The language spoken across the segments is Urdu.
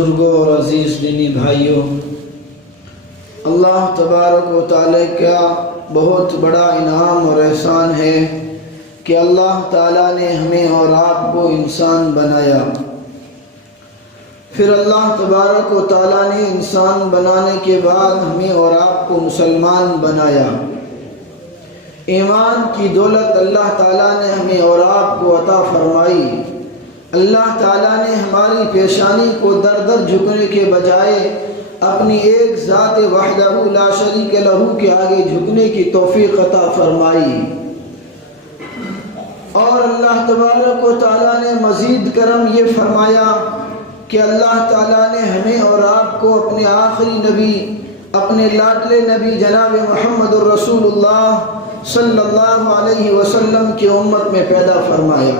بزرگوں اور عزیز دینی بھائیوں، اللہ تبارک و تعالی کا بہت بڑا انعام اور احسان ہے کہ اللہ تعالیٰ نے ہمیں اور آپ کو انسان بنایا۔ پھر اللہ تبارک و تعالیٰ نے انسان بنانے کے بعد ہمیں اور آپ کو مسلمان بنایا۔ ایمان کی دولت اللہ تعالیٰ نے ہمیں اور آپ کو عطا فرمائی۔ اللہ تعالیٰ نے ہماری پیشانی کو در در جھکنے کے بجائے اپنی ایک ذات وحدہ لا شریک لہ کے آگے جھکنے کی توفیق عطا فرمائی، اور اللہ تبارک و تعالیٰ نے مزید کرم یہ فرمایا کہ اللہ تعالیٰ نے ہمیں اور آپ کو اپنے آخری نبی، اپنے لاڈلے نبی جناب محمد الرسول اللہ صلی اللہ علیہ وسلم کی امت میں پیدا فرمایا۔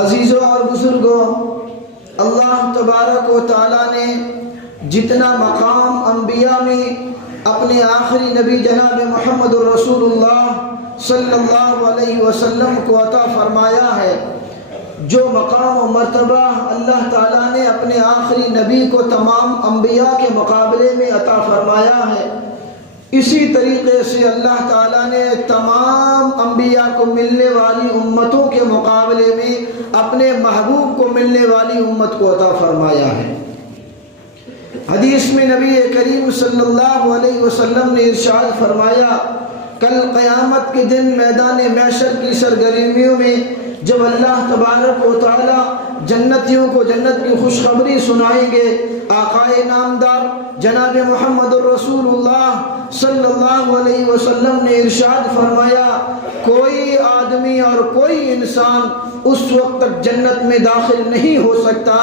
عزیزوں اور بزرگوں، اللہ تبارک و تعالیٰ نے جتنا مقام انبیاء میں اپنے آخری نبی جناب محمد الرسول اللہ صلی اللہ علیہ وسلم کو عطا فرمایا ہے، جو مقام و مرتبہ اللہ تعالیٰ نے اپنے آخری نبی کو تمام انبیاء کے مقابلے میں عطا فرمایا ہے، اسی طریقے سے اللہ تعالیٰ نے تمام انبیاء کو ملنے والی امتوں کے مقابلے میں اپنے محبوب کو ملنے والی امت کو عطا فرمایا ہے۔ حدیث میں نبی کریم صلی اللہ علیہ وسلم نے ارشاد فرمایا، کل قیامت کے دن میدان محشر کی سرگرمیوں میں جب اللہ تبارک و تعالیٰ جنتیوں کو جنت کی خوشخبری سنائیں گے، آقائے نامدار جناب محمد الرسول اللہ صلی اللہ علیہ وسلم نے ارشاد فرمایا، کوئی آدمی اور کوئی انسان اس وقت تک جنت میں داخل نہیں ہو سکتا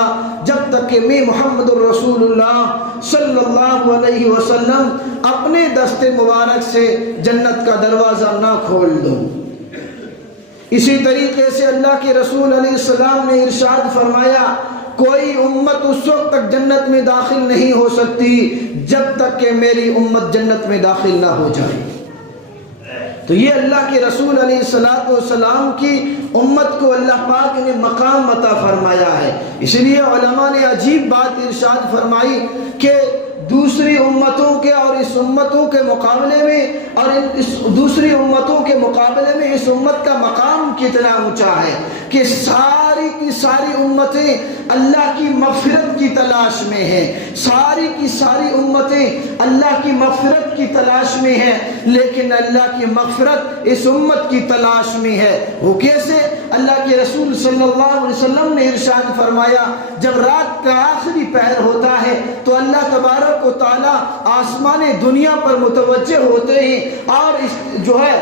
جب تک کہ میں محمد الرسول اللہ صلی اللہ علیہ وسلم اپنے دست مبارک سے جنت کا دروازہ نہ کھول دوں۔ اسی طریقے سے اللہ کے رسول علیہ السلام نے ارشاد فرمایا، کوئی امت اس وقت تک جنت میں داخل نہیں ہو سکتی جب تک کہ میری امت جنت میں داخل نہ ہو جائے۔ تو یہ اللہ کے رسول علیہ السلام کی امت کو اللہ پاک نے مقام عطا فرمایا ہے۔ اس لیے علماء نے عجیب بات ارشاد فرمائی کہ دوسری امتوں کے اور اس امتوں کے مقابلے میں اور اس دوسری امتوں کے مقابلے میں اس امت کا مقام کتنا اونچا ہے کہ ساری کی ساری امتیں اللہ کی مغفرت کی تلاش میں ہیں، ساری کی ساری امتیں اللہ کی مغفرت کی تلاش میں ہیں، لیکن اللہ کی مغفرت اس امت کی تلاش میں ہے۔ وہ کیسے؟ اللہ کے رسول صلی اللہ علیہ وسلم نے ارشاد فرمایا، جب رات کا آخری پہر ہوتا ہے تو اللہ تبارک و تعالیٰ آسمان دنیا پر متوجہ ہوتے ہیں اور جو ہے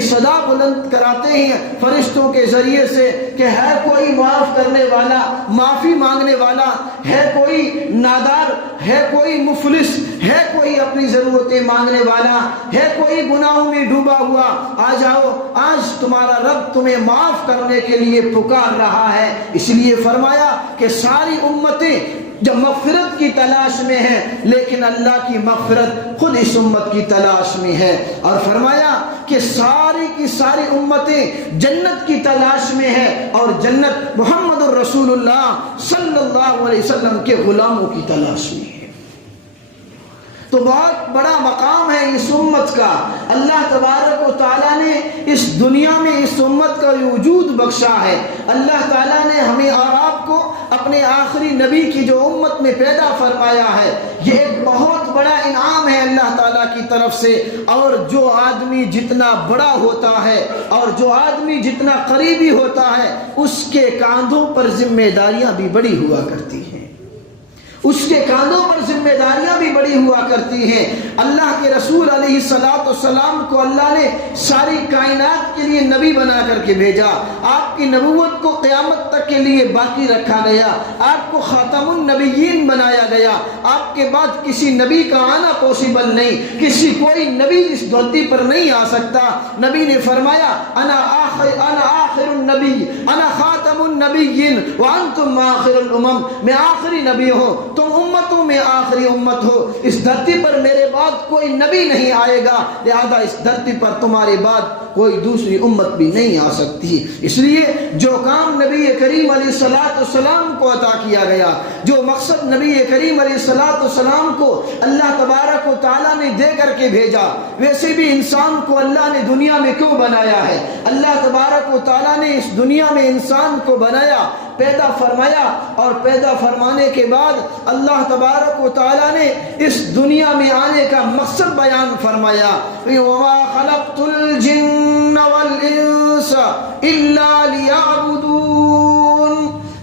صدا بلند کراتے ہیں فرشتوں کے ذریعے سے کہ ہے کوئی معاف کرنے والا، معافی مانگنے والا، ہے کوئی نادار، ہے کوئی مفلس، ہے کوئی اپنی ضرورتیں مانگنے والا، ہے کوئی گناہوں میں ڈوبا ہوا، آ جاؤ، آج تمہارا رب تمہیں معاف کرنے کے لیے پکار رہا ہے۔ اس لیے فرمایا کہ ساری امتیں جب مغفرت کی تلاش میں ہے، لیکن اللہ کی مغفرت خود اس امت کی تلاش میں ہے، اور فرمایا کہ ساری کی ساری امتیں جنت کی تلاش میں ہے اور جنت محمد الرسول اللہ صلی اللہ علیہ وسلم کے غلاموں کی تلاش میں ہے۔ تو بہت بڑا مقام ہے اس امت کا۔ اللہ تبارک و تعالیٰ نے اس دنیا میں اس امت کا وجود بخشا ہے۔ اللہ تعالیٰ نے ہمیں اور آپ کو اپنے آخری نبی کی جو امت میں پیدا فرمایا ہے، یہ ایک بہت بڑا انعام ہے اللہ تعالیٰ کی طرف سے۔ اور جو آدمی جتنا بڑا ہوتا ہے اور جو آدمی جتنا قریبی ہوتا ہے، اس کے کاندھوں پر ذمہ داریاں بھی بڑی ہوا کرتی ہیں، اس کے کاندھوں پر ذمہ داریاں بھی بڑی ہوا کرتی ہیں۔ اللہ کے رسول علیہ السلام کو اللہ نے ساری کائنات کے لیے نبی بنا کر کے بھیجا، آپ کی نبوت کو قیامت تک کے لیے باقی رکھا گیا، آپ کو خاتم النبیین بنایا گیا، آپ کے بعد کسی نبی کا آنا پاسبل نہیں، کوئی نبی اس دھرتی پر نہیں آ سکتا۔ نبی نے فرمایا، انا آخر النبی، انا خاتم النبیین وانتم آخر الامم، میں آخری نبی ہوں، تم امتوں میں آخری امت ہو، اس دھرتی پر میرے بعد کوئی نبی نہیں آئے گا، لہذا اس دھرتی پر تمہارے بعد کوئی دوسری امت بھی نہیں آ سکتی۔ اس لیے جو کام نبی کریم علیہ السلام کو عطا کیا گیا، جو مقصد نبی کریم علیہ السلام کو اللہ تبارک و تعالیٰ نے دے کر کے بھیجا، ویسے بھی انسان کو اللہ نے دنیا میں کیوں بنایا ہے؟ اللہ تبارک و تعالیٰ نے اس دنیا میں انسان کو بنایا، پیدا فرمایا، اور پیدا فرمانے کے بعد اللہ تبارک و تعالیٰ نے اس دنیا میں آنے کا مقصد بیان فرمایا، وَمَا خَلَقْتُ الْجِنَّ وَالْإِنسَ إِلَّا لِيَعْبُدُونَ،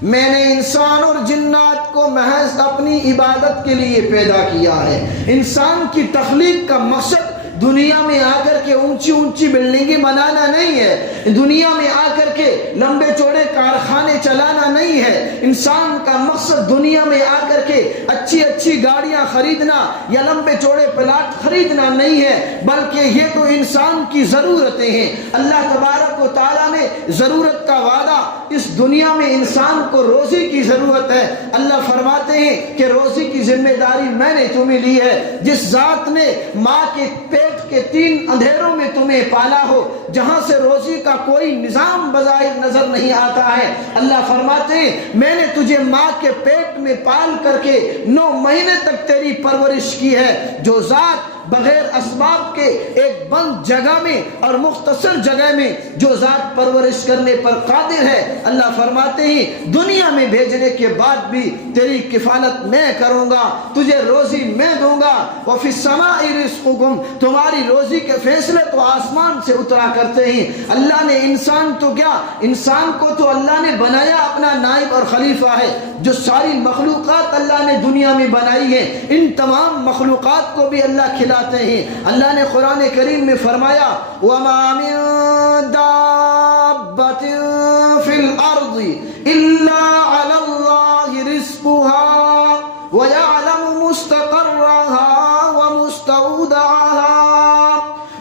میں نے انسان اور جنات کو محض اپنی عبادت کے لیے پیدا کیا ہے۔ انسان کی تخلیق کا مقصد دنیا میں آ کر کے اونچی اونچی بلڈنگیں بنانا نہیں ہے، دنیا میں آ کر کے لمبے چوڑے کارخانے چلانا نہیں ہے۔ انسان کا مقصد دنیا میں آ کر کے اچھی اچھی گاڑیاں خریدنا یا لمبے چوڑے پلاٹ خریدنا نہیں ہے، بلکہ یہ تو انسان کی ضرورتیں ہیں۔ اللہ تبارک و تعالیٰ نے ضرورت کا وعدہ، اس دنیا میں انسان کو روزی کی ضرورت ہے، اللہ فرماتے ہیں کہ روزی کی ذمہ داری میں نے تمہیں لی ہے۔ جس ذات نے ماں کے پیٹ کے 3 اندھیروں میں تمہیں پالا ہو، جہاں سے روزی کا کوئی نظام بظاہر نظر نہیں آتا ہے، اللہ فرماتے ہیں میں نے تجھے ماں کے پیٹ میں پال کر کے 9 مہینے تک تیری پرورش کی ہے۔ جو ذات بغیر اسباب کے ایک بند جگہ میں اور مختصر جگہ میں جو ذات پرورش کرنے پر قادر ہے، اللہ فرماتے ہیں دنیا میں بھیجنے کے بعد بھی تیری کفالت میں کروں گا، تجھے روزی میں دوں گا۔ وَفِي السَّمَاءِ رِزْقُكُمْ، تمہاری روزی کے فیصلے تو آسمان سے اترا کرتے ہیں۔ اللہ نے انسان تو کیا، انسان کو تو اللہ نے بنایا اپنا نائب اور خلیفہ ہے۔ جو ساری مخلوقات اللہ نے دنیا میں بنائی ہے، ان تمام مخلوقات کو بھی اللہ کھلاتے ہیں۔ اللہ نے قرآن کریم میں فرمایا وَمَا مِن دَابَّةٍ فِي الْأَرْضِ إِلَّا عَلَى اللَّهِ رِزْقُهَا وَيَعْلَمُ مُسْتَقَرَّهَا وَمُسْتَوْدَعَهَا۔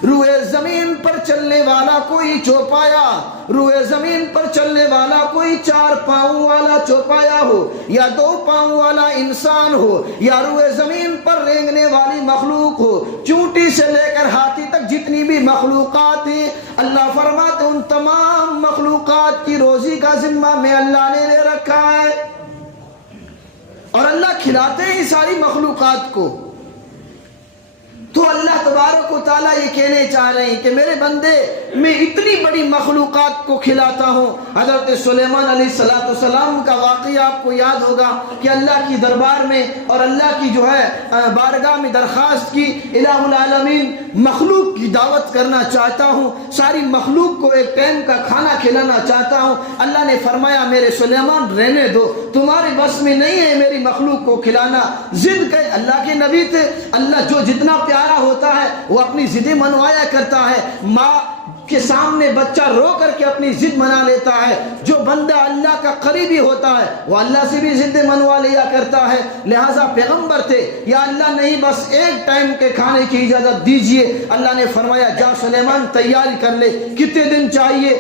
روئے زمین پر چلنے والا کوئی چوپایا، روئے زمین پر چلنے والا کوئی 4 پاؤں والا چوپایا ہو، یا 2 پاؤں والا انسان ہو، یا روئے زمین پر رینگنے والی مخلوق ہو، چونٹی سے لے کر ہاتھی تک جتنی بھی مخلوقات ہیں، اللہ فرماتے ان تمام مخلوقات کی روزی کا ذمہ میں اللہ نے لے رکھا ہے، اور اللہ کھلاتے ہیں ساری مخلوقات کو۔ تو اللہ تبارک و تعالیٰ یہ کہنے چاہ رہے ہیں کہ میرے بندے میں اتنی بڑی مخلوقات کو کھلاتا ہوں۔ حضرت سلیمان علیہ السلام کا واقعہ آپ کو یاد ہوگا کہ اللہ کی دربار میں اور اللہ کی جو ہے بارگاہ میں درخواست کی، الہ العالمین مخلوق کی دعوت کرنا چاہتا ہوں، ساری مخلوق کو ایک ٹائم کا کھانا کھلانا چاہتا ہوں۔ اللہ نے فرمایا میرے سلیمان رہنے دو، تمہارے بس میں نہیں ہے میری مخلوق کو کھلانا۔ ضد کے اللہ کے نبی تھے، اللہ جو جتنا پیارا ہوتا ہے وہ اپنی ضدیں منوایا کرتا ہے۔ ماں کے سامنے بچہ رو کر کے اپنی ضد منا لیتا ہے۔ جو بندہ اللہ کا قریبی ہوتا ہے وہ اللہ سے بھی ضدیں منوا لیا کرتا ہے۔ لہٰذا پیغمبر تھے، یا اللہ نہیں بس ایک ٹائم کے کھانے کی اجازت دیجئے۔ اللہ نے فرمایا جا سلیمان تیاری کر لے، کتنے دن چاہیے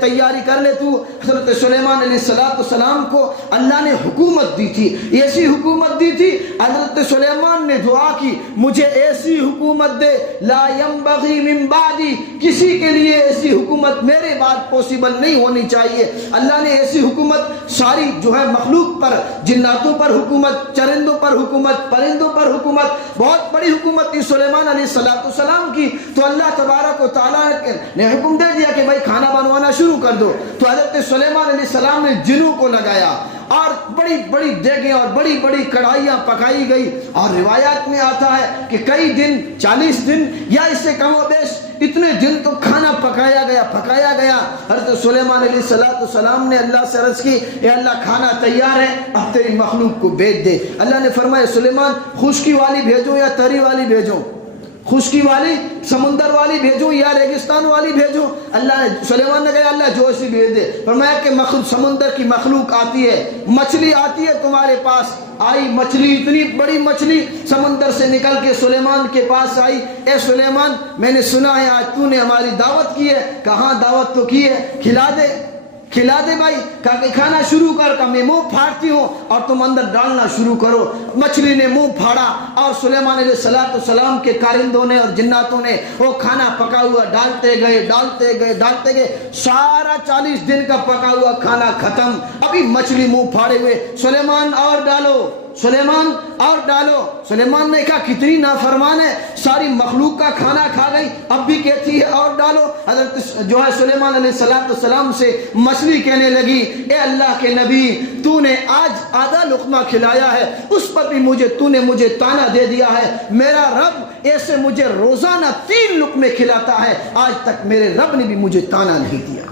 تیاری کر لے تو۔ حضرت سلیمان علیہ السلام کو اللہ نے حکومت دی تھی، ایسی حکومت دی تھی، حضرت سلیمان نے دعا کی مجھے ایسی حکومت دے لا ينبغي من بعدی، کسی کے لیے ایسی حکومت میرے بعد پوسیبل نہیں ہونی چاہیے۔ اللہ نے ایسی حکومت ساری جو ہے مخلوق پر، جناتوں پر حکومت، چرندوں پر حکومت، پرندوں پر حکومت، بہت بڑی حکومت تھی سلیمان علیہ السلام کی۔ تو اللہ تبارک و تعالیٰ نے حکم دے دیا کہ بھائی کھانا بنوانا شروع کر دو۔ تو حضرت سلیمان علیہ السلام نے جنوں کو لگایا اور بڑی بڑی دیگیں اور بڑی بڑی کڑھائیاں پکائی گئی، اور روایات میں آتا ہے کہ کئی دن، 40 دن یا اس سے کم و بیش اتنے دن تو کھانا پکایا گیا۔ حضرت سلیمان علیہ السلام نے اللہ سے عرض کی اے اللہ کھانا تیار ہے، اب تیری مخلوق کو بھیج دے۔ اللہ نے فرمایا سلیمان خشکی والی بھیجوں یا تری والی بھیجوں، خشکی والی سمندر والی بھیجوں یا ریگستان والی بھیجوں؟ اللہ نے سلیمان نے کہا اللہ جو سی بھیج دے۔ فرمایا کہ سمندر کی مخلوق آتی ہے، مچھلی آتی ہے تمہارے پاس، آئی مچھلی، اتنی بڑی مچھلی سمندر سے نکل کے سلیمان کے پاس آئی۔ اے سلیمان میں نے سنا ہے آج تو نے ہماری دعوت کی ہے۔ کہاں دعوت تو کی ہے، کھلا دے۔ کھلا دے بھائی، کہا کہ کھانا شروع کر، کہ میں منہ پھاڑتی ہوں اور تم اندر ڈالنا شروع کرو۔ مچھلی نے منہ پھاڑا اور سلیمان علیہ السلام کے کارندوں نے اور جناتوں نے وہ کھانا پکا ہوا ڈالتے گئے، سارا 40 دن کا پکا ہوا کھانا ختم۔ ابھی مچھلی منہ پھاڑے ہوئے، سلیمان اور ڈالو، سلیمان اور ڈالو۔ سلیمان نے کہا کتنی نافرمان ہے، ساری مخلوق کا کھانا کھا گئی، اب بھی کہتی ہے اور ڈالو۔ حضرت جو ہے سلیمان علیہ السلام سے مچھلی کہنے لگی، اے اللہ کے نبی، تو نے آج آدھا لقمہ کھلایا ہے، اس پر بھی تو نے مجھے تانا دے دیا ہے۔ میرا رب ایسے مجھے روزانہ 3 لقمے کھلاتا ہے، آج تک میرے رب نے بھی مجھے تانا نہیں دیا۔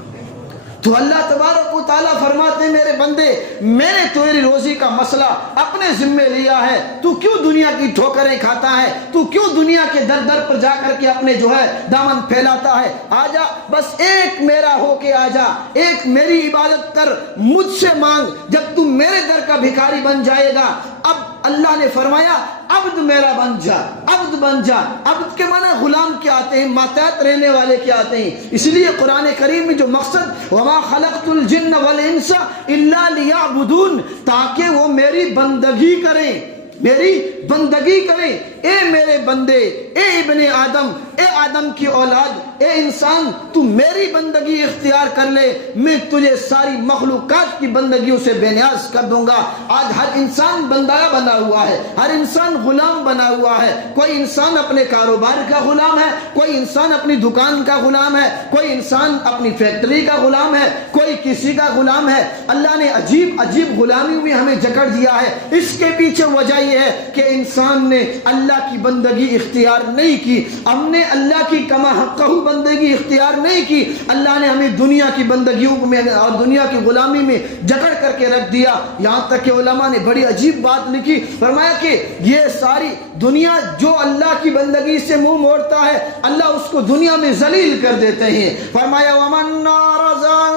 تو اللہ تبارک و تعالیٰ فرماتے ہیں میرے بندے، میں نے تیری روزی کا مسئلہ اپنے ذمے لیا ہے، تو کیوں دنیا کی ٹھوکریں کھاتا ہے، تو کیوں دنیا کے در در پر جا کر کے اپنے جو ہے دامن پھیلاتا ہے؟ آجا، بس ایک میرا ہو کے آجا، ایک میری عبادت کر، مجھ سے مانگ، جب تم میرے در کا بھکاری بن جائے گا۔ اب اللہ نے فرمایا عبد میرا بن جا، عبد بن جا۔ عبد کے معنی غلام کیا آتے ہیں، ماتحت رہنے والے کیا آتے ہیں۔ اس لیے قرآن کریم میں جو مقصد وما خلقت الجن والانس الا لیعبدون، تاکہ وہ میری بندگی کریں، میری بندگی کریں۔ اے میرے بندے، اے ابن آدم، اے آدم کی اولاد، اے انسان، تو میری بندگی اختیار کر لے، میں تجھے ساری مخلوقات کی بندگیوں سے بے نیاز کر دوں گا۔ آج ہر انسان بندہ بنا ہوا ہے، ہر انسان غلام بنا ہوا ہے۔ کوئی انسان اپنے کاروبار کا غلام ہے، کوئی انسان اپنی دکان کا غلام ہے، کوئی انسان اپنی فیکٹری کا غلام ہے، کوئی کسی کا غلام ہے۔ اللہ نے عجیب عجیب غلامی میں ہمیں جکڑ دیا ہے۔ اس کے پیچھے وجہ یہ ہے کہ انسان نے اللہ کی بندگی اختیار نہیں کی، ہم نے اللہ کی کما حقہ بندگی اختیار نہیں کی۔ اللہ نے ہمیں دنیا کی بندگیوں میں اور دنیا کی غلامی میں جکڑ کر کے رکھ دیا۔ یہاں تک کہ علماء نے بڑی عجیب بات لکھی، فرمایا کہ یہ ساری دنیا جو اللہ کی بندگی سے منہ موڑتا ہے، اللہ اس کو دنیا میں ذلیل کر دیتے ہیں۔ فرمایا وَمَنْ أَعْرَضَ عَنْ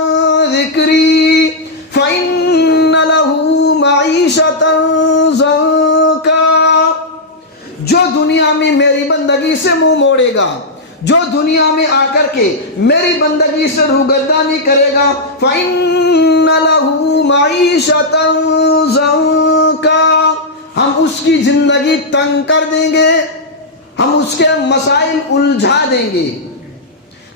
ذِكْرِي فَإِنَّ لَهُ مَعِيشَةً ضَنكًا، جو دنیا میں میری بندگی سے منہ موڑے گا، جو دنیا میں آ کر کے میری بندگی سے روگردانی کرے گا، فَإِنَّ لَهُ مَعِيشَةً ضَنكًا، ہم اس کی زندگی تنگ کر دیں گے، ہم اس کے مسائل الجھا دیں گے۔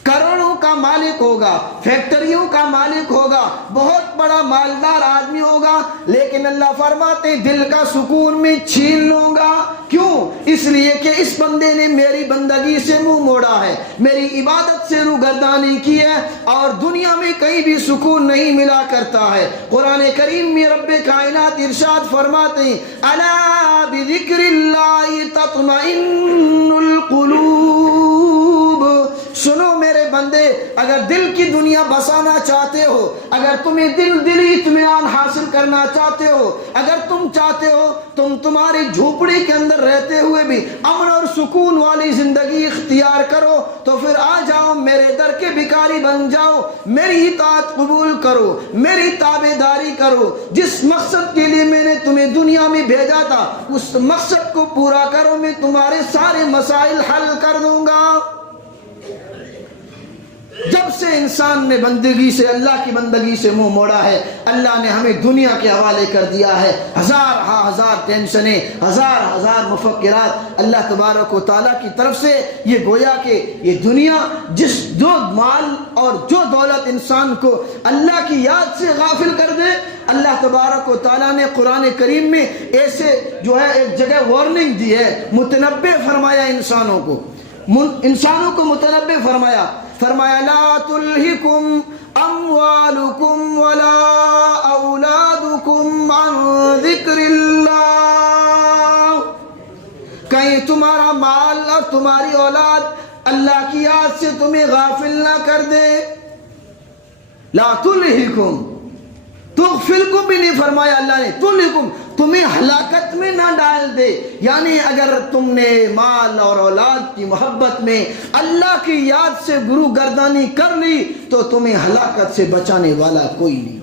کروڑوں کا مالک ہوگا، فیکٹریوں کا مالک ہوگا، بہت بڑا مالدار آدمی ہوگا، لیکن اللہ فرماتے دل کا سکون میں چھین لوں گا۔ کیوں؟ اس لیے کہ اس بندے نے میری بندگی سے منہ موڑا ہے، میری عبادت سے روگردانی کی ہے، اور دنیا میں کہیں بھی سکون نہیں ملا کرتا ہے۔ قرآن کریم میں رب کائنات ارشاد فرماتے ہیں الا بذکر اللہ تطمئن القلوب، سنو میرے بندے، اگر دل کی دنیا بسانا چاہتے ہو، اگر تمہیں دلی اطمینان حاصل کرنا چاہتے ہو، اگر تم چاہتے ہو تمہاری جھوپڑی کے اندر رہتے ہوئے بھی امن اور سکون والی زندگی اختیار کرو، تو پھر آ جاؤ میرے در کے بھکاری بن جاؤ، میری اطاعت قبول کرو، میری تابعداری کرو۔ جس مقصد کے لیے میں نے تمہیں دنیا میں بھیجا تھا، اس مقصد کو پورا کرو، میں تمہارے سارے مسائل حل کر دوں گا۔ جب سے انسان نے بندگی سے، اللہ کی بندگی سے منہ موڑا ہے، اللہ نے ہمیں دنیا کے حوالے کر دیا ہے۔ ہزار ٹینشنیں، ہزار مفکرات اللہ تبارک و تعالیٰ کی طرف سے۔ یہ گویا کہ یہ دنیا جو مال اور جو دولت انسان کو اللہ کی یاد سے غافل کر دے، اللہ تبارک و تعالیٰ نے قرآن کریم میں ایسے جو ہے ایک جگہ وارننگ دی ہے، متنبہ فرمایا انسانوں کو متنبہ فرمایا لا تلہکم اموالکم ولا اولادکم عن ذکر اللہ، کہیں تمہارا مال اور تمہاری اولاد اللہ کی یاد سے تمہیں غافل نہ کر دے۔ لا تلہکم، تغفل کو بھی نہیں فرمایا اللہ نے، تلہکم، تمہیں ہلاکت میں نہ ڈال دے۔ یعنی اگر تم نے مال اور اولاد کی محبت میں اللہ کی یاد سے گرو گردانی کر لی تو تمہیں ہلاکت سے بچانے والا کوئی نہیں۔